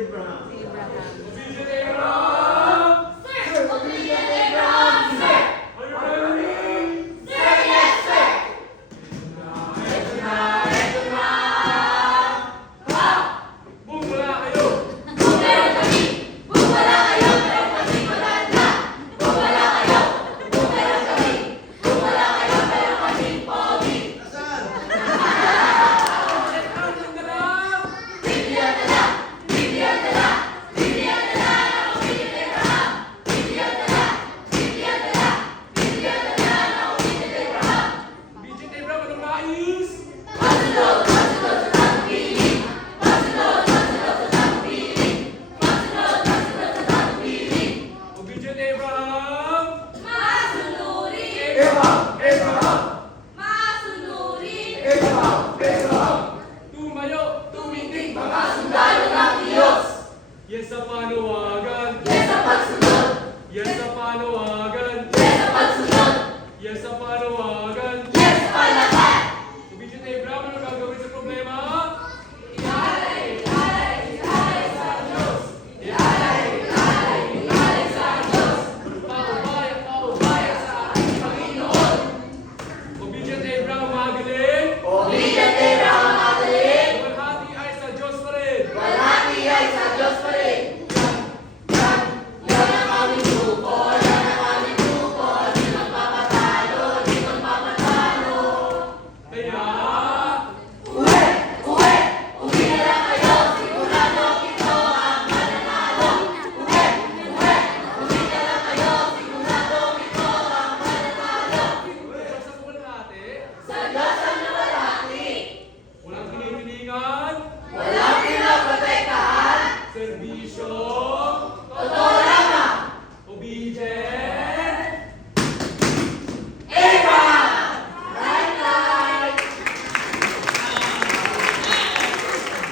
Abraham. Obedient Abraham. Sir, obedient Abraham, sir. Are you ready? Sir, yes, sir. Boom, wala kayo. Kung meron kami, kung wala kayo, meron kami maganda. Kung wala kayo, kung meron kami, kung wala kayo, meron kami pogi. Asan? Ang ganda lang. Bibigyan na lang, bibigyan na lang, bibigyan na lang ng obedient Abraham. Bibigyan na lang, bibigyan na lang, bibigyan na lang ng obedient Abraham. Obedient Abraham, anong nais? Masunod, masunod sa tagubilin. Masunod, masunod sa tagubilin. Masunod, masunod sa tagubilin. Obedient Abraham. Masunurin, Abraham! masunurin. Tumayo, tumindig, Mga sundalo ng Diyos. Yes, sa panuwa.